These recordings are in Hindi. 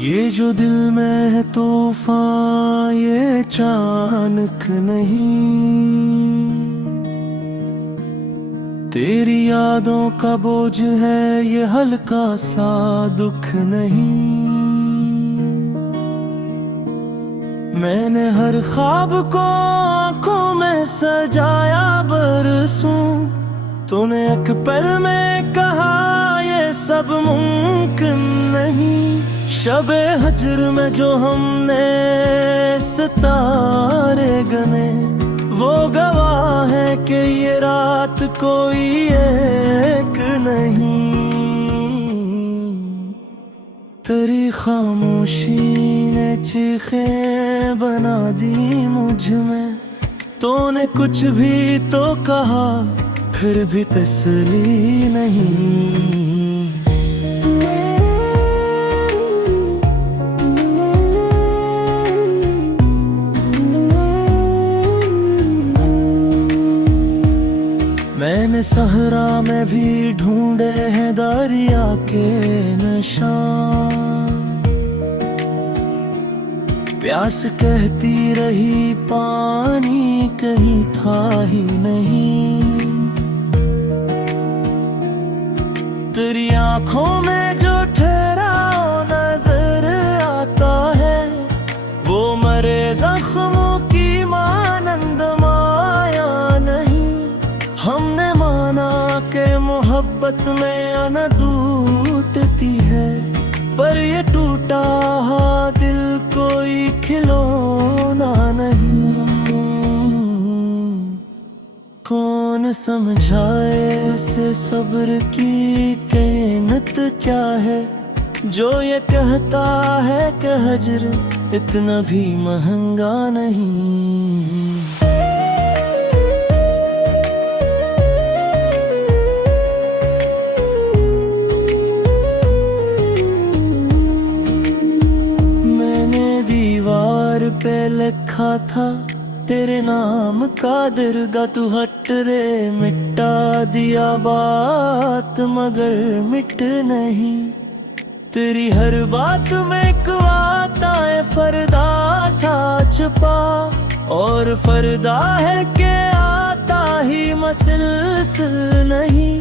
ये जो दिल में है तूफान, ये अचानक नहीं, तेरी यादों का बोझ है ये हल्का सा दुख नहीं। मैंने हर ख्वाब को आंखों में सजाया बरसों, तूने एक पल में कहा ये सब मुमकिन नहीं। शबे हजर में जो हमने सितारे गने, वो गवाह है कि ये रात कोई एक नहीं। तेरी खामोशी ने चीखें बना दी मुझ में, तूने कुछ भी तो कहा फिर भी तसल्ली नहीं। मैंने सहरा में भी ढूंढे हैं दरिया के निशान, प्यास कहती रही पानी कहीं था ही नहीं। तेरी आंखों में जो ठहराव नजर आता है, वो मरे जख्मों की मानंद माया नहीं। हमने माना कि मोहब्बत में आना टूटती है, पर ये टूटा दिल कोई खिलौना नहीं। कौन समझाए इसे सब्र की कीमत क्या है, जो ये कहता है कि हजर इतना भी महंगा नहीं। पे लिखा था तेरे नाम का दरगाह, तू हट रे मिटा दिया बात मगर मिट नहीं। तेरी हर बात में एक वादा है फरदा था छुपा, और फरदा है कि आता ही मसलसल नहीं।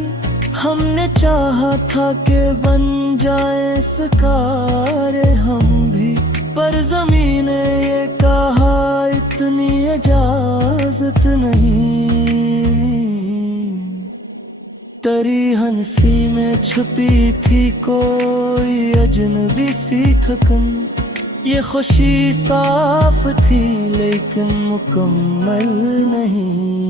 हमने चाहा था कि बन जाए सकारे हम भी, पर ज़मीन ने ये कहा इतनी इजाजत नहीं। तेरी हंसी में छुपी थी कोई अजनबी सी थकन, ये खुशी साफ थी लेकिन मुकम्मल नहीं।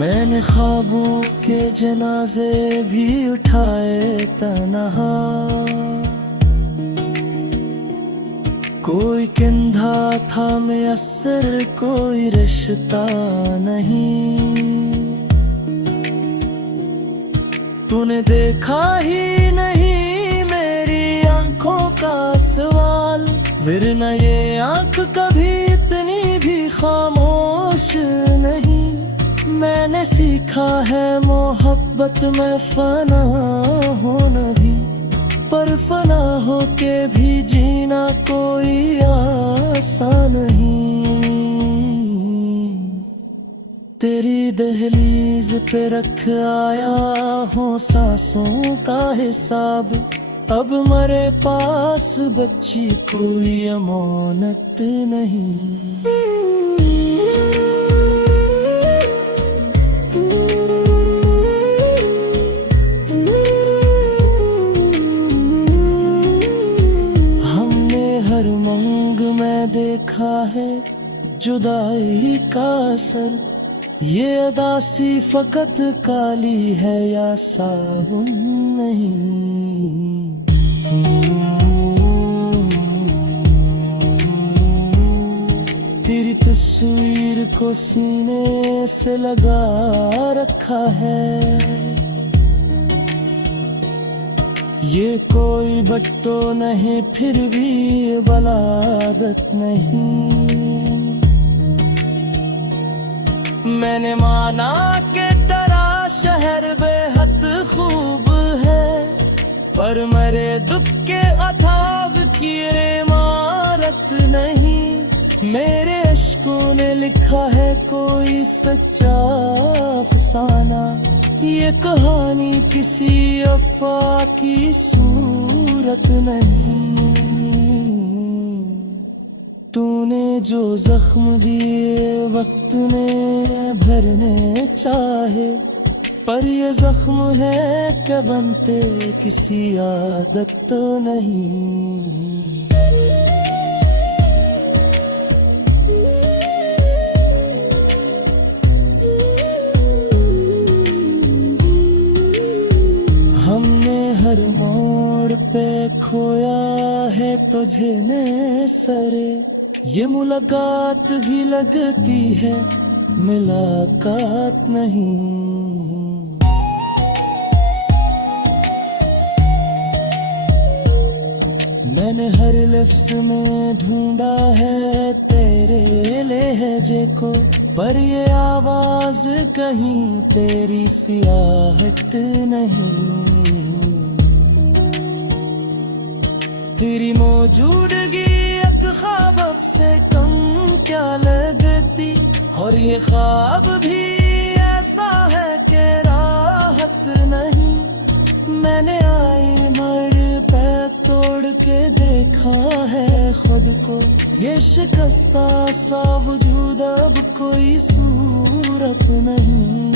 मैंने ख्वाबों के जनाजे भी उठाए तन्हा, कोई कंधा था मुयस्सर कोई रिश्ता नहीं। तूने देखा ही नहीं मेरी आंखों का सवाल, वरना ये आंख कभी इतनी भी खामोश नहीं। मैंने सीखा है मोहब्बत में फना होना भी, पर फना हो के भी जीना कोई आसान नहीं। तेरी दहलीज पे रख आया हूँ सांसों का हिसाब, अब मेरे पास बच्ची कोई अमानत नहीं। देखा है जुदाई का असर, ये अदासी फकत काली है या साबुन नहीं। तेरी तस्वीर को सीने से लगा रखा है, ये कोई बट्टो नहीं फिर भी बलादत नहीं। मैंने माना कि तेरा शहर बेहद खूब है, पर मेरे दुख के अथाह की इमारत नहीं। मेरे अश्कों ने लिखा है कोई सच्चा अफसाना, ये कहानी किसी अफवाह की सूरत नहीं। तूने जो जख्म दिए वक्त ने भरने चाहे, पर ये जख्म है कि बनते किसी आदत तो नहीं। हमने हर मोड़ पे खोया है तुझे ने सरे, ये मुलाकात भी लगती है मुलाकात नहीं। मैंने हर लफ्ज में ढूंढा है तेरे लहजे को, पर ये आवाज कहीं तेरी सियाहट नहीं। तेरी मौजूदगी एक ख्वाब से कम क्या लगती, और ये ख्वाब भी ऐसा है कि राहत नहीं। मैंने आई मर पे तोड़ के देखा है खुद को, ये शिकस्ता सा वजूद अब कोई सूरत नहीं।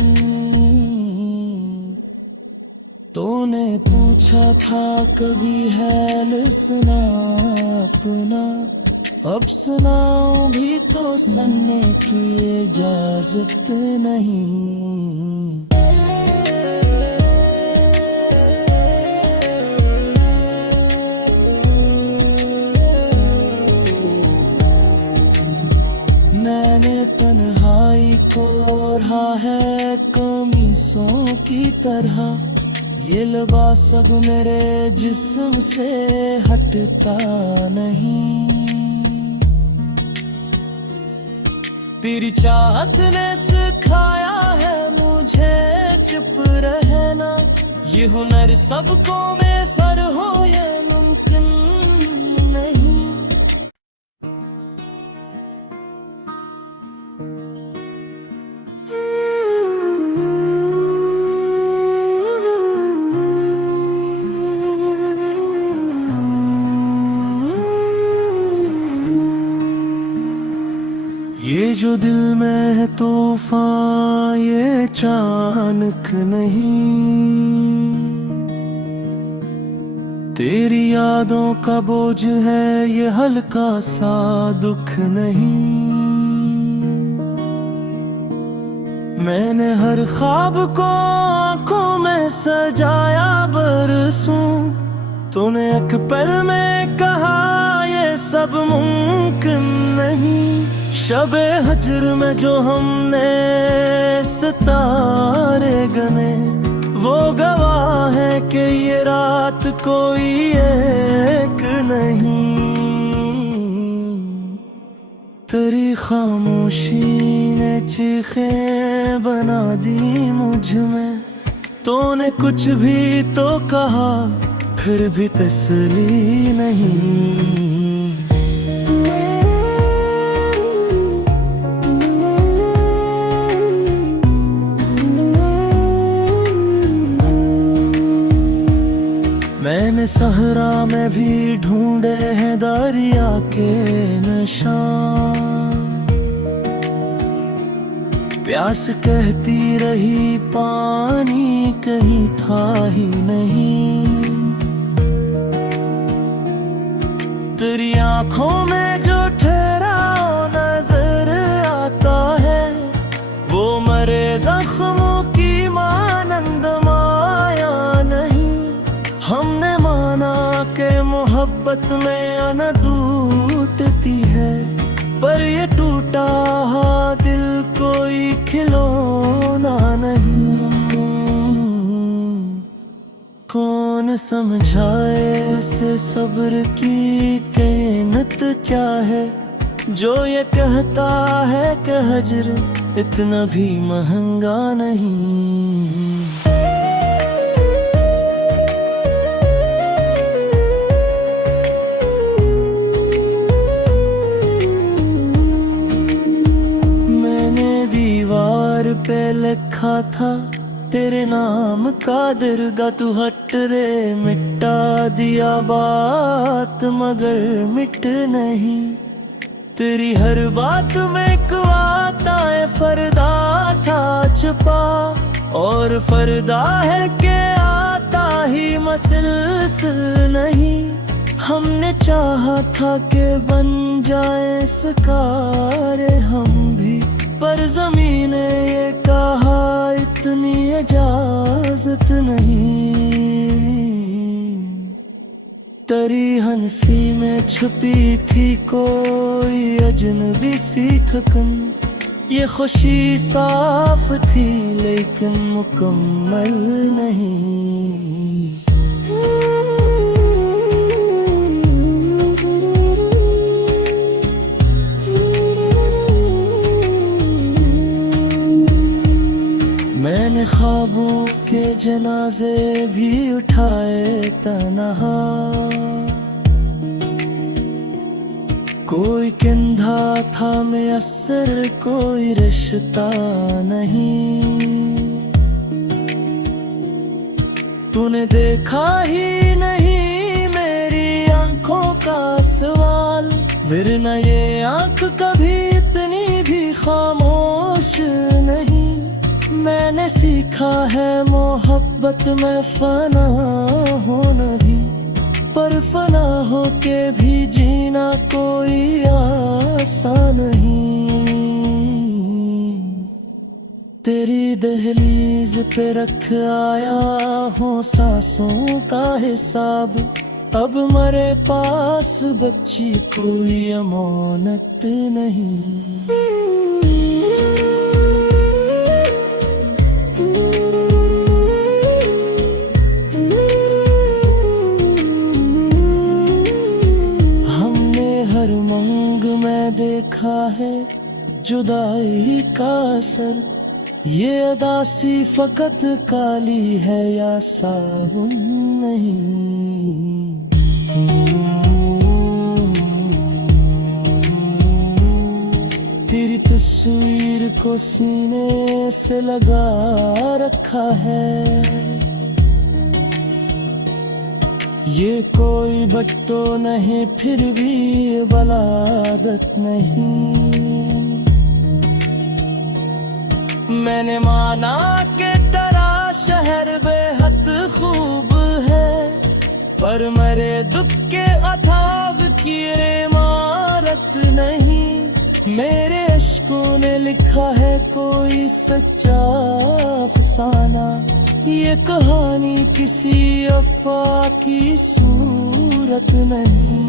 तूने पूछा था कभी है सुना अपना, अब सुनाऊं भी तो सुनने की इजाजत नहीं। मैंने तन्हाई को ओढ़ा है कमीसों की तरह, ये लिबास सब मेरे जिस्म से हटता नहीं। तेरी चाहत ने सिखाया है मुझे चुप रहना, ये हुनर सबको में सर हो ये मुमकिन नहीं। ये जो दिल में है तूफान ये अचानक नहीं, तेरी यादों का बोझ है ये हल्का सा दुख नहीं। मैंने हर ख्वाब को आंखों में सजाया बरसों, तूने एक पल में कहा ये सब मुमकिन नहीं। शबे हजर में जो हमने सितारे गने, वो गवाह है कि ये रात कोई एक नहीं। तेरी खामोशी ने चीखें बना दी मुझ में, तूने कुछ भी तो कहा फिर भी तसल्ली नहीं। मैंने सहरा में भी ढूंढे हैं दरिया के निशान, प्यास कहती रही पानी कहीं था ही नहीं। तेरी आंखों में जो ठहराव नजर आता है, वो मरे जख्मों की मानंद माया नहीं। हमने माना कि मोहब्बत में अना टूटती है, पर ये टूटा दिल कोई खिलौना नहीं। कौन समझाए इसे सब्र की कीमत क्या है, जो ये कहता है कि हजर इतना भी महंगा नहीं। मैंने दीवार पे लिखा था तेरे नाम का दरगाह, तू हट रे मिटा दिया बात मगर मिट नहीं। तेरी हर बात में कुआता है फरदा था छुपा, और फरदा है के आता ही मसलसल नहीं। हमने चाहा था कि बन जाए सकारे हम भी, पर ज़मीन ने ये कहा इतनी इजाजत नहीं। तेरी हंसी में छुपी थी कोई अजनबी सी थकन, ये खुशी साफ थी लेकिन मुकम्मल नहीं। मैंने ख्वाबों के जनाजे भी उठाए तन्हा, कोई कंधा था मुयस्सर कोई रिश्ता नहीं। तूने देखा ही नहीं मेरी आंखों का सवाल, वरना ये आंख कभी इतनी भी खामोश नहीं। मैंने सीखा है मोहब्बत में फना होना भी, पर फना हो के भी जीना कोई आसान नहीं। तेरी दहलीज पे रख आया हूँ सांसों का हिसाब, अब मेरे पास बच्ची कोई अमानत नहीं। देखा है जुदाई का असर, ये अदासी फकत काली है या साबुन नहीं। तेरी तस्वीर को सीने से लगा रखा है, ये कोई बट्टो नहीं फिर भी बलादत नहीं। मैंने माना कि तेरा शहर बेहद खूब है, पर मेरे दुख के अथाग की इमारत नहीं। मेरे अश्कों ने लिखा है कोई सच्चा अफसाना, ये कहानी किसी अफ़वाह की सूरत नहीं।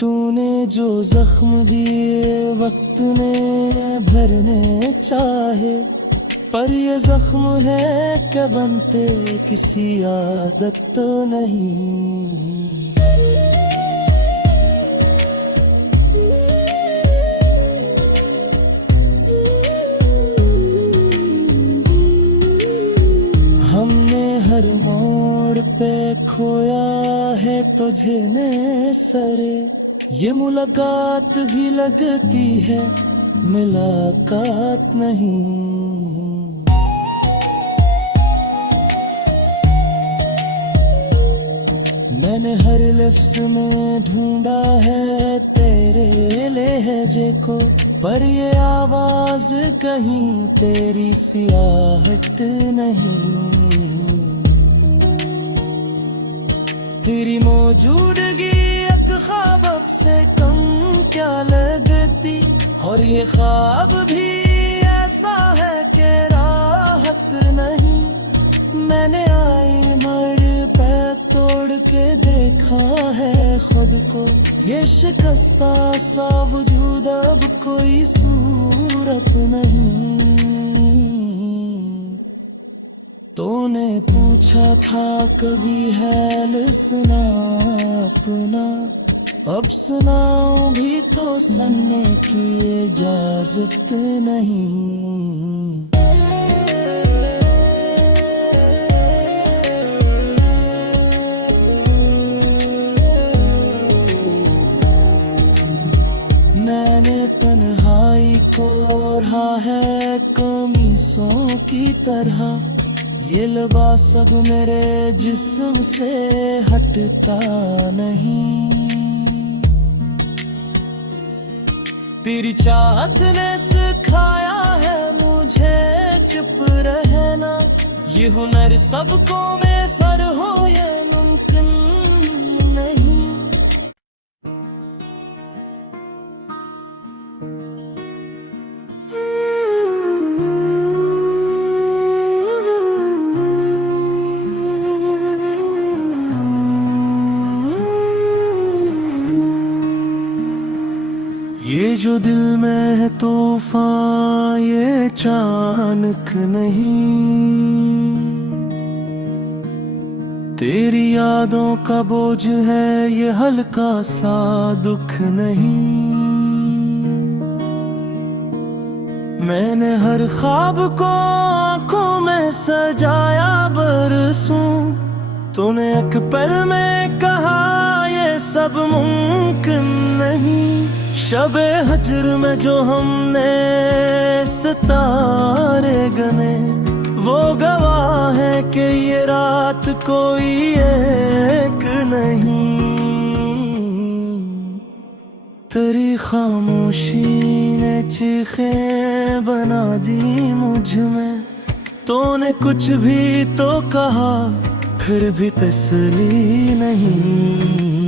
तूने जो जख्म दिए वक्त ने भरने चाहे, पर ये जख्म है क्या बनते किसी आदत तो नहीं। हर मोड़ पे खोया है तुझे ने सरे, ये मुलाकात भी लगती है मुलाकात नहीं। मैंने हर लफ्ज में ढूंढा है तेरे लहजे को, पर ये आवाज कहीं तेरी सियाहट नहीं। तेरी मौजूदगी एक ख्वाब से कम क्या लगती, और ये ख्वाब भी ऐसा है कि राहत नहीं। मैंने आई मर पे तोड़ के देखा है खुद को, ये शिकस्ता सा वजूद अब कोई सूरत नहीं। तूने पूछा था कभी हाल सुना अपना, अब सुनाऊं भी तो सुनने की इजाजत नहीं। मैंने तन्हाई को ओढ़ा है कमीसों की तरह, ये लिबास सब मेरे जिस्म से हटता नहीं। तेरी चाहत ने सिखाया है मुझे चुप रहना, ये हुनर सबको में सर हो ये मुमकिन नहीं। ये जो दिल में है तूफान ये अचानक नहीं, तेरी यादों का बोझ है ये हल्का सा दुख नहीं। मैंने हर ख्वाब को आंखों में सजाया बरसों, तूने एक पल में कहा ये सब मुमकिन नहीं। शबे हजर में जो हमने सितारे गने, वो गवाह है कि ये रात कोई एक नहीं। तेरी खामोशी ने चीखें बना दी मुझ में, तूने कुछ भी तो कहा फिर भी तसल्ली नहीं।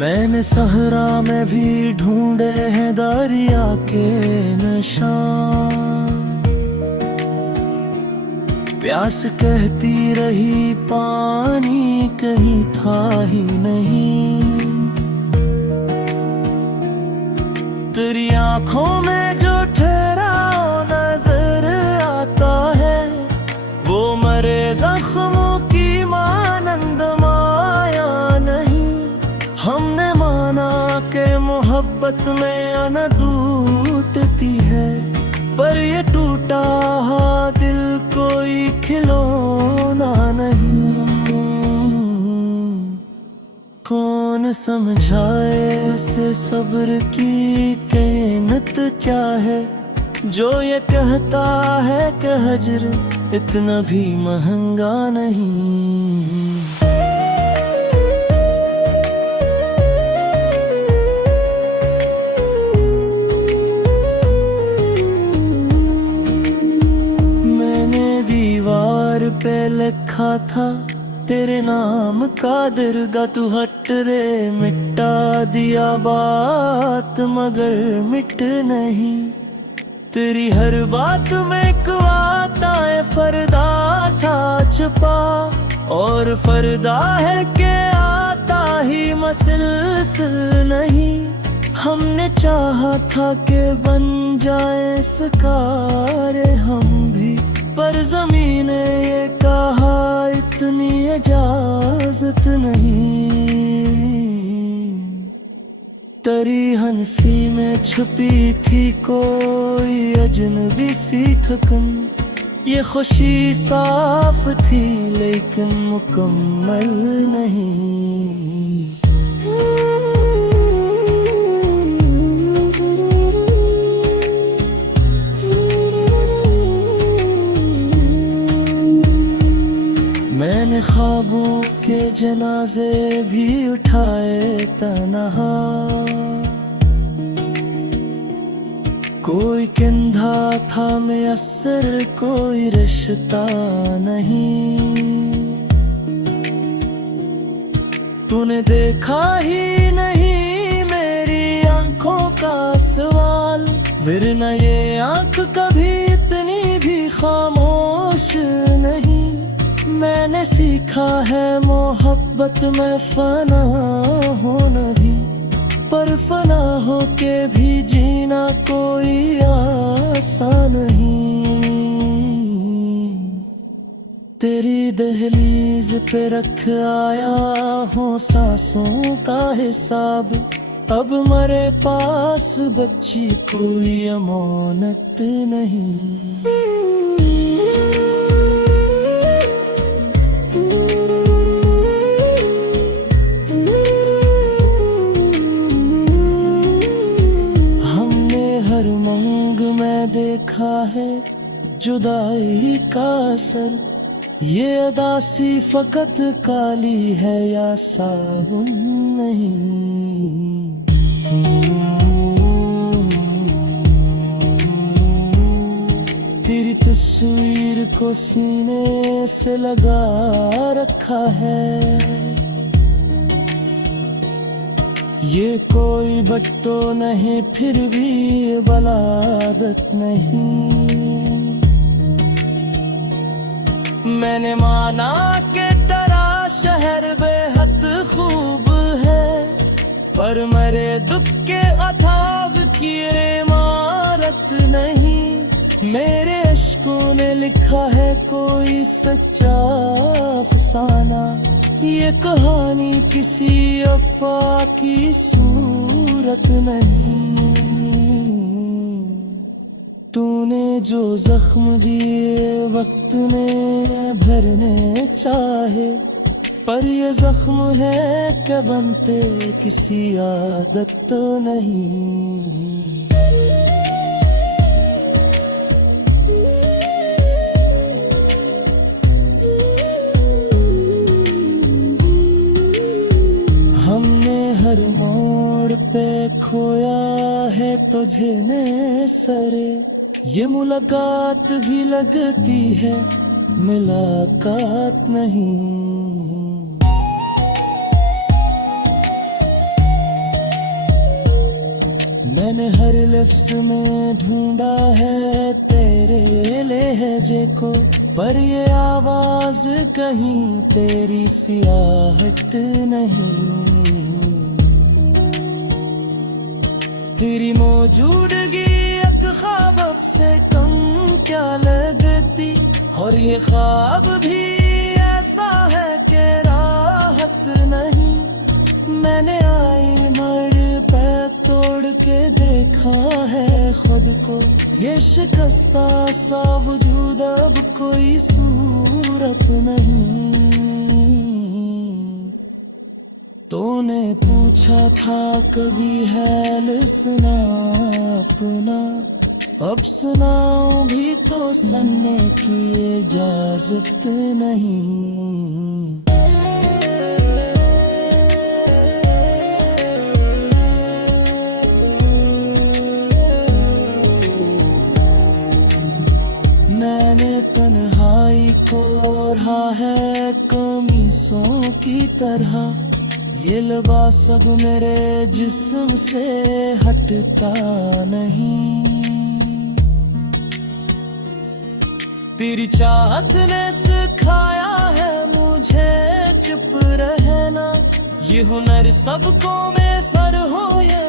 मैंने सहरा में भी ढूंढे हैं दरिया के निशान, प्यास कहती रही पानी कहीं था ही नहीं। तेरी आंखों में जो ठहराव नजर आता है, वो मरे जख्मों की मानंद माया नहीं। हमने माना कि मोहब्बत में अना टूटती है, पर ये टूटा दिल कोई खिलौना नहीं। कौन समझाए इसे सब्र की कीमत क्या है, जो ये कहता है कि हजर इतना भी महंगा नहीं। पे लिखा था तेरे नाम का दरगाह, तू हट रे मिटा दिया बात मगर मिट नहीं। तेरी हर बात में एक वादा है फरदा था छुपा, और फरदा है कि आता ही मसलसल नहीं। हमने चाहा था कि बन जाए सकारे हम भी, पर ज़मीन ने ये कहा इतनी इजाजत नहीं। तेरी हंसी में छुपी थी कोई अजनबी सी थकन, ये खुशी साफ थी लेकिन मुकम्मल नहीं। मैंने ख्वाबों के जनाजे भी उठाए तन्हा, कोई कंधा था मुयस्सर कोई रिश्ता नहीं। तूने देखा ही नहीं मेरी आंखों का सवाल, वरना ये आंख कभी इतनी भी खामोश नहीं। मैंने सीखा है मोहब्बत में फना होना भी, पर फना हो के भी जीना कोई आसान नहीं। तेरी दहलीज पे रख आया हूँ सांसों का हिसाब, अब मेरे पास बच्ची कोई अमानत नहीं। हमने हर मंग में देखा है जुदाई का असर, ये अदासी फकत काली है या साबुन नहीं। तेरी तस्वीर को सीने से लगा रखा है, ये कोई बट्टो नहीं फिर भी बलादत नहीं। मैंने माना कि तेरा शहर बेहद खूब है, पर मेरे दुख के अथाग की इमारत नहीं। मेरे अश्कों ने लिखा है कोई सच्चा अफसाना, ये कहानी किसी अफ़वाह की सूरत नहीं। तूने जो जख्म दिए वक्त ने भरने चाहे, पर ये जख्म है कि बनते किसी आदत तो नहीं। हमने हर मोड़ पे खोया है तुझे ने सरे, ये मुलाकात भी लगती है मुलाकात नहीं। मैंने हर लफ्ज में ढूंढा है तेरे लहजे को, पर ये आवाज कहीं तेरी सियाहट नहीं। तेरी मौजूदगी एक ख्वाब से कम क्या लगती, और ये ख्वाब भी ऐसा है कि राहत नहीं। मैंने आई मर पे तोड़ के देखा है खुद को, ये शिकस्ता सा वजूद अब कोई सूरत नहीं। तूने पूछा था कभी हाल सुना अपना, अब सुनाऊं भी तो सुनने की इजाजत नहीं। मैंने तन्हाई को ओढ़ा है कमीसों की तरह, ये लिबास अब मेरे जिस्म से हटता नहीं। तेरी चाहत ने सिखाया है मुझे चुप रहना, ये हुनर सबको में सर हो ये